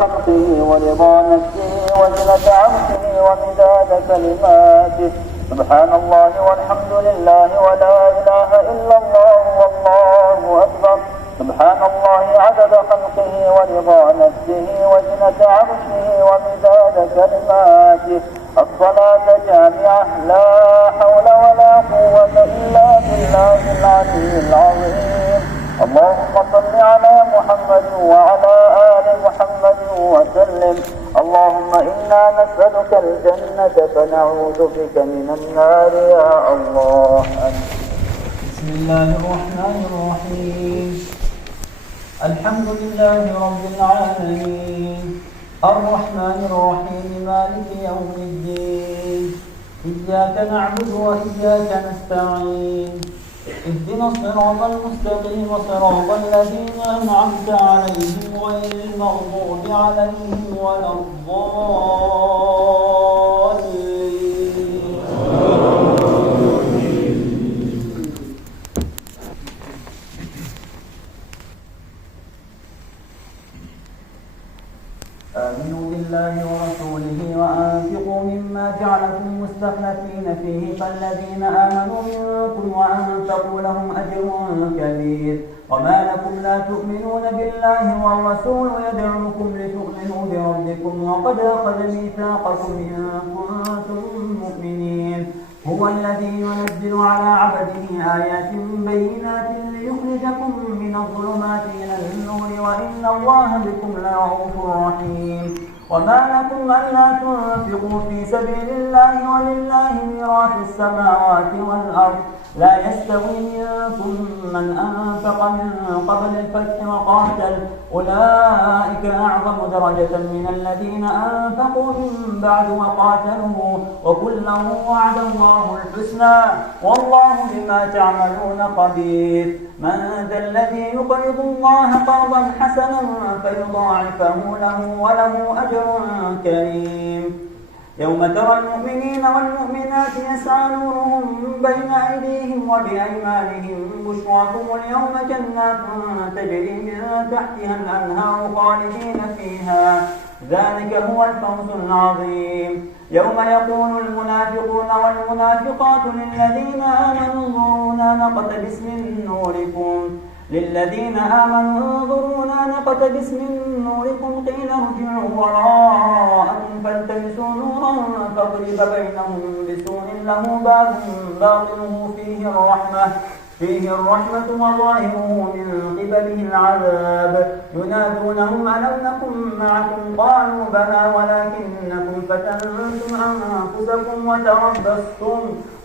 خلقه ورضا نفسه وزنة عرشه ومداد كلماته. سبحان الله والحمد لله ولا إله إلا الله والله أكبر. سبحان الله عدد خلقه ورضا نفسه وزنة عرشه ومداد كلماته. الصلاة جامعة لا حول ولا قوة إلا بالله العلي العظيم. اللهم صل على محمد وعلى آل محمد وسلم. اللهم إنا نسألك الجنة فنعوذ بك من النار يا الله. بسم الله الرحمن الرحيم. الحمد لله رب العالمين الرحمن الرحيم مالك يوم الدين. إياك نعبد وإياك نستعين. اهدنا الصراط المستقيم صراط الذين أنعمت عليهم غير المغضوب عليهم ولا الضالين. آمنوا بالله ورسوله وأنفقوا مما جعلكم مستخلفين فيه فالذين آمنوا منكم وأنفقوا لهم أجر كبير. وما لكم لا تؤمنون بالله والرسول يدعوكم لتؤمنوا بربكم وقد أخذ ميثاقكم إن كنتم مؤمنين. هو الذي ينزل على عبده آيات بينات ليخرجكم من الظلمات إلى النور وإن الله بكم لرؤوف رحيم. وما لكم ألا تنفقوا في سبيل الله ولله ميراث السماوات والأرض لا يستوي منكم من أنفق من قبل الفتح وقاتل أولئك أعظم درجة من الذين أنفقوا من بعد وقاتلوا وكلا وعد الله الحسنى والله بما تعملون خبير. من ذا الذي يقرض الله قرضا حسنا فيضاعفه له وله أجر كريم. يوم ترى المؤمنين والمؤمنات يسعى نورهم بين أيديهم وبأيمانهم بشراكم اليوم جنات تجري من تحتها الأنهار خالدين فيها ذلك هو الفوز العظيم. يوم يقول المنافقون والمنافقات للذين آمنوا انظرونا نقتبس من نوركم قيل ارجعوا وراءكم فالتمسوا نورا فضرب بينهم بسور له باب باطنه فيه الرحمة وظاهره من قبله العذاب. ينادونهم ألم نكن معكم قالوا بلى ولكنكم فتنتم أنفسكم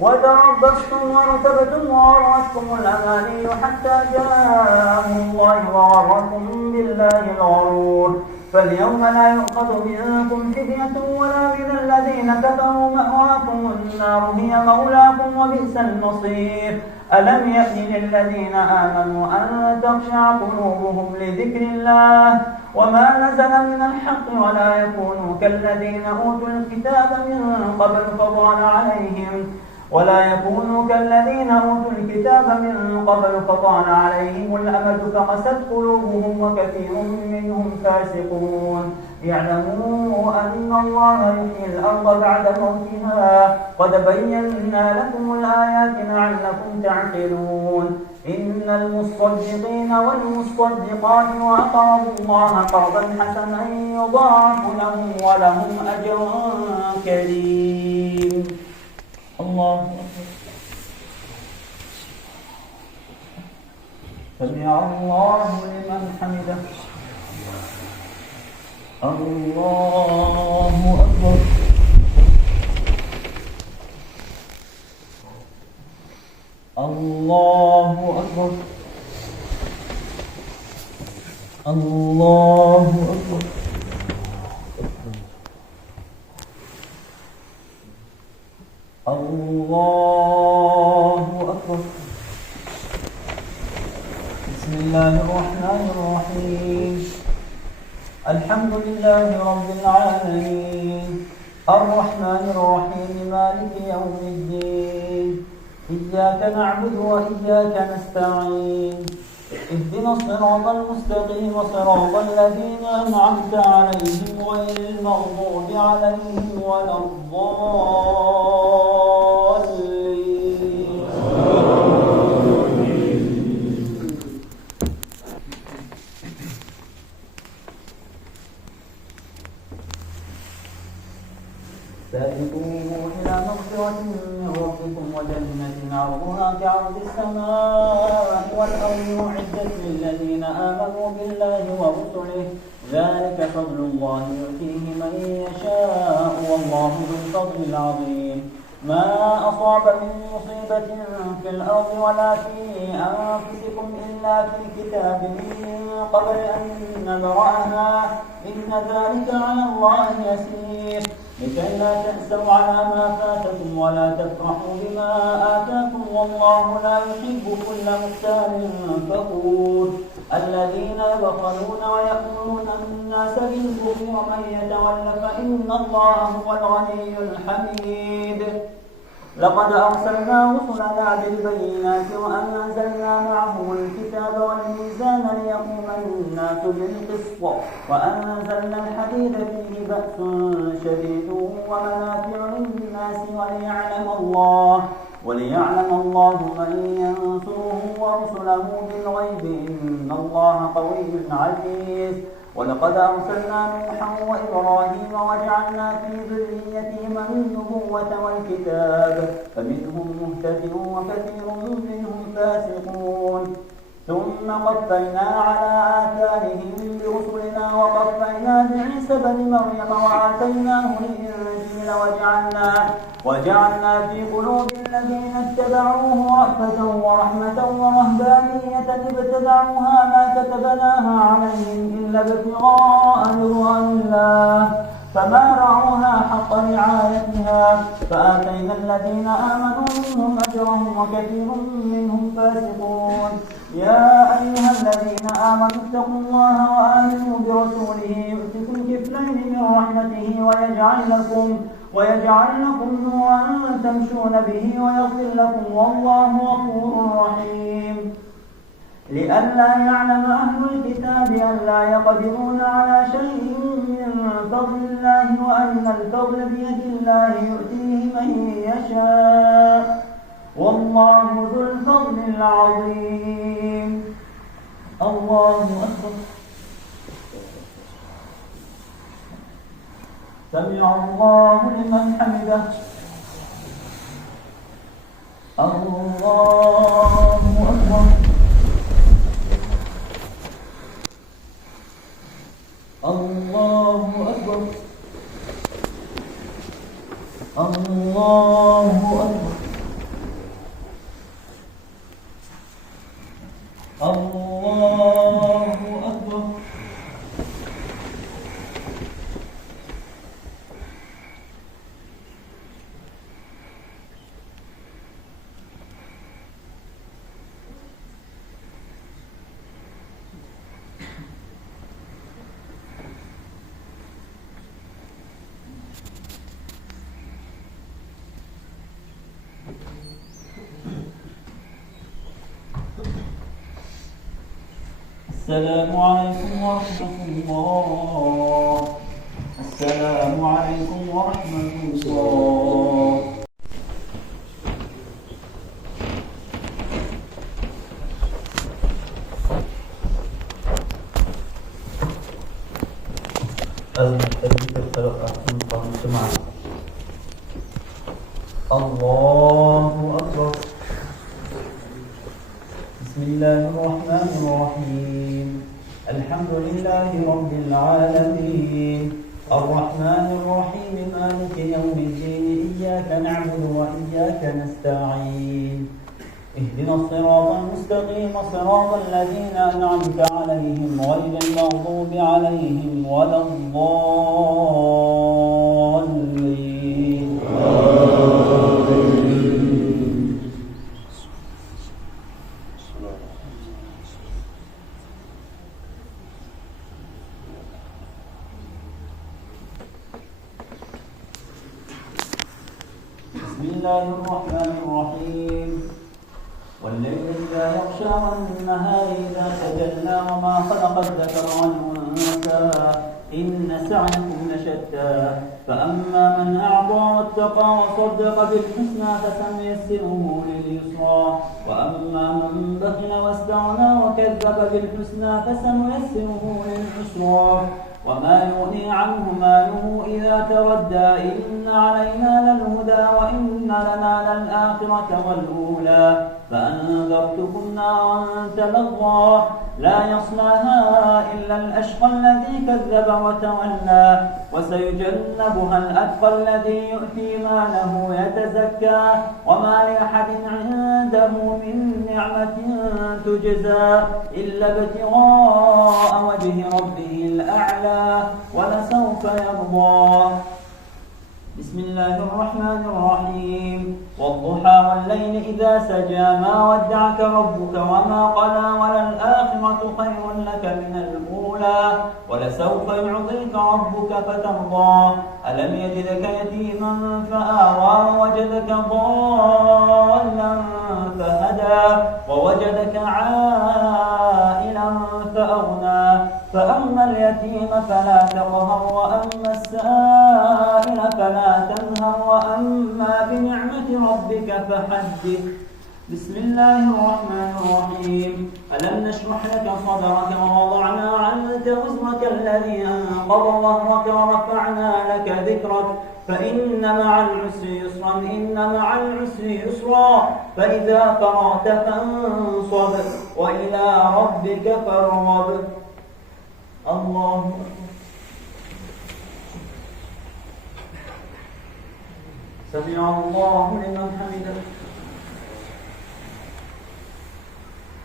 وتربصتم وارتبتم وغرتكم الأماني حتى جاء الله وغركم بالله الغرور. فاليوم لا يؤخذ منكم فدية ولا من الذين كفروا مأواكم النار هي مولاكم وبئس المصير. ألم يأن للذين آمنوا أن تخشع قلوبهم لذكر الله وما نزل من الحق ولا يكونوا كالذين أوتوا الكتاب من قبل فطال عليهم الأمد فقست قلوبهم وكثير منهم فاسقون. اعلموا أن الله يحيي الأرض بعد موتها قد بينا لكم الآيات لعلكم تعقلون. إن المصدقين والمصدقات وأقرضوا الله قرضا حسنا يضاعف لهم ولهم أجر كريم. الله أكبر. سمع الله لمن حمده. الله أكبر. الله أكبر. الله أكبر. الله أكبر. بسم الله الرحمن الرحيم. الحمد لله رب العالمين الرحمن الرحيم مالك يوم الدين. إياك نعبد وإياك نستعين. اهدنا الصراط المستقيم صراط الذين أنعمت عليهم غير المغضوب عليهم ولا الضالين. سابقوا إلى مغفرة من ربكم وجنة عرضها كعرض السماء والأرض أعدت للذين آمنوا بالله ورسله ذلك فضل الله يؤتيه من يشاء والله ذو الفضل العظيم. ما أصاب من مصيبة في الأرض ولا في أنفسكم إلا في كتاب من قبل أن نبرأها إن ذلك على الله يسير لكي لا تأسوا على ما فاتكم ولا تفرحوا بما آتاكم والله لا يحب كل مختال فخور الذين يبخلون ويأمرون الناس بالبخل ومن يتول فإن الله هو الغني الحميد. لقد أرسلنا رسلنا بالبينات وأنزلنا معهم الكتاب والميزان ليقوم الناس بالقسط وأنزلنا الحديد فيه بأس شديد ومنافع للناس وليعلم الله من ينصره ورسله بالغيب إن الله قوي عزيز. ولقد أرسلنا نوحا وإبراهيم وجعلنا في ذريتهما النبوة والكتاب فمنهم مهتد وكثير منهم فاسقون. ثم قفينا على آثارهم برسلنا وقفينا بعيسى بن مريم وآتيناه الإنجيل وجعلنا في قلوب الذين اتبعوه رأفة ورحمة ورهبانية ابتدعوها ما كتبناها عليهم إلا ابتغاء رضوان الله فما رعوها حق رعايتها فآتينا الذين آمنوا منهم أجرهم وكثير منهم فاسقون. يا أيها الذين آمنوا اتقوا الله وآمنوا برسوله يؤتكم كفلين من رحمته ويجعل لكم نورا تمشون به ويغفر لكم والله غفور رحيم. لئلا يعلم أهل الكتاب ألا يقدرون على شيء من فضل الله وأن الفضل بيد الله يؤتيه من يشاء والله ذو الفضل العظيم. الله أكبر. سمع الله لمن حمده. الله أكبر. الله أكبر. الله أكبر. الله أكبر. السلام عليكم ورحمة الله. السلام عليكم ورحمة الله. الله أكبر. بسم الله الرحمن الرحيم. الحمد لله رب العالمين الرحمن الرحيم مالك يوم الدين إياك نعبد وإياك نستعين اهدنا الصراط المستقيم صراط الذين أنعمت عليهم غير المغضوب عليهم ولا الضالين. بسم الله الرحمن الرحيم والليل إذا يغشى والنهار إذا تجلى وما خلق الذكر والأنثى إن سعيكم لشتى فأما من أعطى واتقى وصدق بالحسنى فسنيسره لليسرى وأما من بخل واستغنى وكذب بالحسنى فسنيسره للعسرى وما يغني عنه ماله إذا تردى إن علينا للهدى وإن لنا للآخرة والأولى فأنذرتكم نارا تلظى لا يصلاها إلا الأشقى الذي كذب وتولى وسيجنبها الأتقى الذي يؤتي ماله يتزكى وما لأحد عنده من نعمة تجزى إلا ابتغاء وجه ربه الأعلى ولسوف يرضى. بسم الله الرحمن الرحيم والضحى والليل إذا سجى ما ودعك ربك وما قلى وللآخرة خير لك من الأولى ولسوف يعطيك ربك فترضى ألم يجدك يتيما فآوى ووجدك ضالا فهدى ووجدك عائلا فأغنى فأما اليتيم فلا تقهر وأما السائل فلا تنهر وأما بنعمة ربك فحدث. بسم الله الرحمن الرحيم ألم نشرح لك صدرك ووضعنا عنك وزرك الذي أنقض ظهرك ورفعنا لك ذكرك فإن مع العسر يسرا إن مع العسر يسرا فإذا فرغت فانصب وإلى ربك فارغب. الله سمع الله لمن حمده.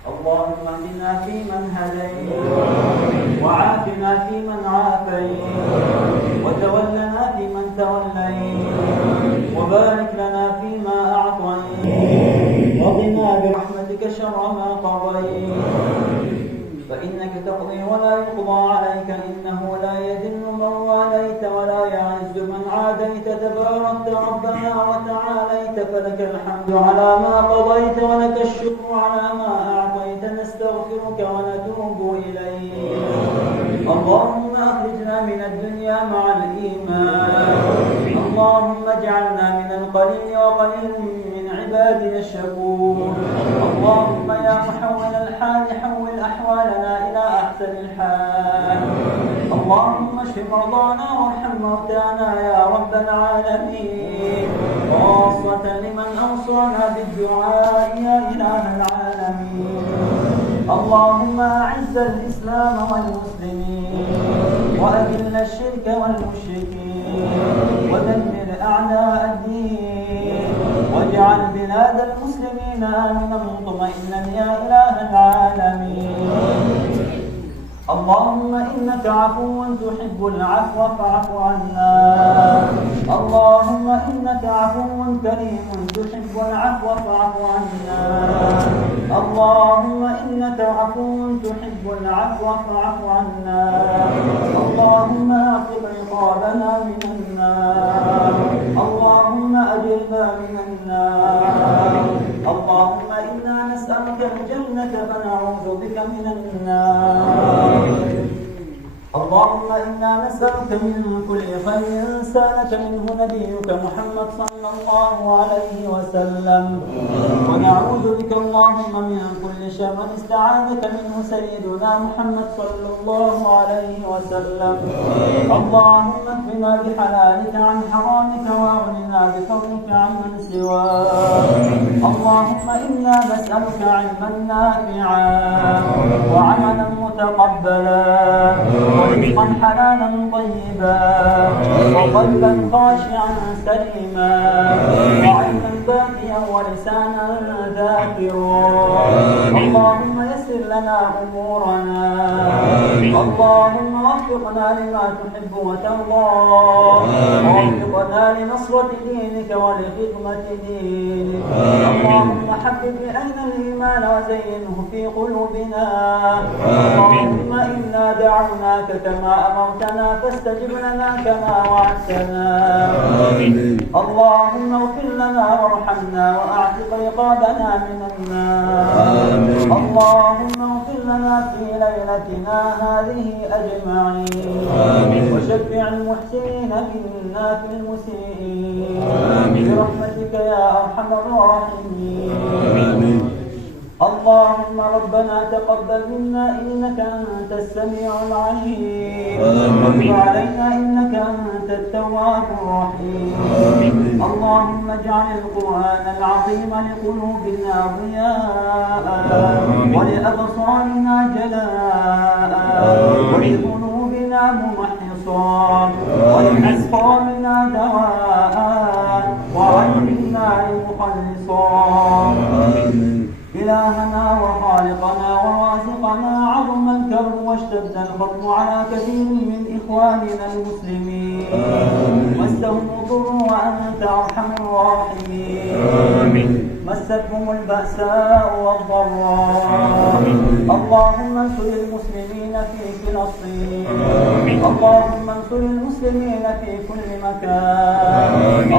اللهم اهدنا فيمن هديت وعافنا فيمن عافيت وتولنا فيمن توليت وبارك لنا فيما أعطيت وقنا برحمتك شر ما قضيت فإنك تقضي ولا يقضى عليك إنه لا يذل من واليت ولا يعز من عاديت تباركت ربنا وتعاليت فلك الحمد على ما قضيت ولك الشكر على ما أعطيت نستغفرك ونتوب إليك. اللهم أخرجنا من الدنيا مع الإيمان اللهم اجعلنا من القليل وقليل من عبادنا الشكور. اللهم يا محول الحال حول أحوالنا إلى أحسن الحال. اللهم اشف مرضانا وارحم موتانا يا رب العالمين خاصة لمن أوصانا بالدعاء يا إله العالمين. اللهم أعز الإسلام والمسلمين وأذل الشرك والمشركين ودمر أعداء الدين واجعل بلاد المسلمين آمنا مطمئنا يا إله العالمين. اللهم إنك عفو تحب العفو فاعف عنا. اللهم إنك عفو كريم تحب العفو فاعف عنا. اللهم إنك عفو تحب العفو فاعف عنا. اللهم أعتق رقابنا من النار. اللهم أجرنا من النار. اللهم إنا نسألك الجنة فنعوذ بك من النار. اللهم إنا نسألك من كل خير سألك منه نبيك محمد صلى الله عليه وسلم ونعوذ بك اللهم من كل شر استعاذك منه سيدنا محمد صلى الله عليه وسلم. اللهم اكفنا بحلالك عن حرامك واغننا بفضلك عمن سواك. اللهم إنا نسألك علما نافعا وعملا متقبلا ورزقا حلالا طيبا وقلبا خاشعا سليما وعلما باقيا ولسانا ذاكرا. اللهم يسر لنا أمورنا. اللهم وفقنا لما تحب وترضى ووفقنا لنصرة دينك ولخدمة دينك. اللهم حبب إلينا الإيمان وزينه في قلوبنا. اللهم إنا دعوناك كما أمرتنا فاستجب لنا كما وعدتنا. اللهم اغفر لنا وارحمنا وأعتق رقابنا من النار. اللهم اغفر لنا في ليلتنا هذه أجمعين وشفع المحسنين منا في المسيئين برحمتك يا أرحم الراحمين. اللهم ربنا تقبل منا إنك أنت السميع العليم وتب علينا إنك أنت التواب الرحيم. اللهم اجعل القرآن العظيم لقلوبنا ضياء ولأبصارنا جلاء ولقلوبنا ممحصا ولأسقامنا دواء وعلمنا مخلصا. إلهنا وخالقنا ورازقنا عظم الكرب واشتد الفضل على كثير من إخواننا المسلمين مسهم الضر وأنت أرحم الراحمين. مستهم البأساء والضراء. اللهم انصر المسلمين في فلسطين. اللهم انصر المسلمين في كل مكان.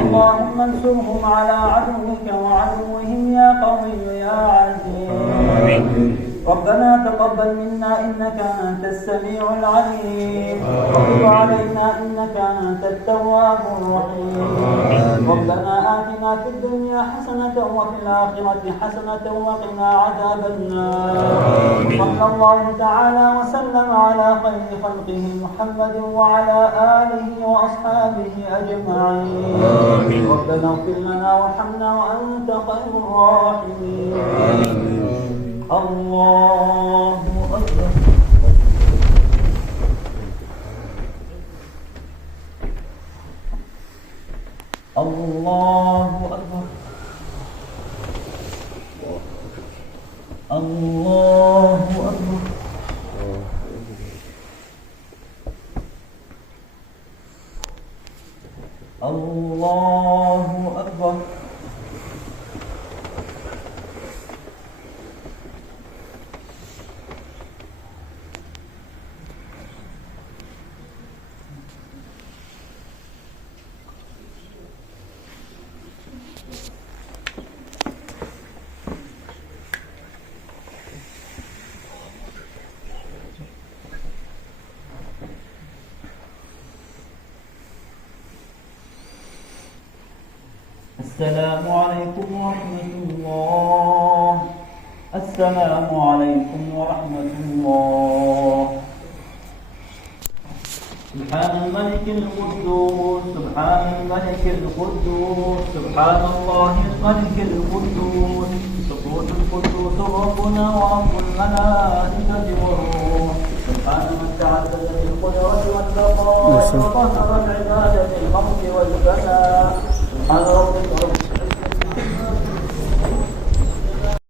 اللهم انصرهم على عدوك وعدوهم يا قوي يا عزيز. ربنا تقبل منا إنك أنت السميع العليم وتب علينا إنك أنت التواب الرحيم. ربنا آتنا في الدنيا حسنة وفي الآخرة حسنة وقنا عذاب النار. صلى الله تعالى وسلم على خير خلقه محمد وعلى آله وأصحابه أجمعين. ربنا اغفر لنا وارحمنا وأنت خير الراحمين. الله أكبر. الله أكبر. الله أكبر. الله أكبر. السلام عليكم ورحمة الله. السلام عليكم ورحمة الله. سبحان الملك القدوس سبحان الملك القدوس سبحان الله الملك القدوس سبحان القدوس ربنا ورب الملائكة والروح. سبحان من تعدد بالقدرة والبقاء وظهر العلم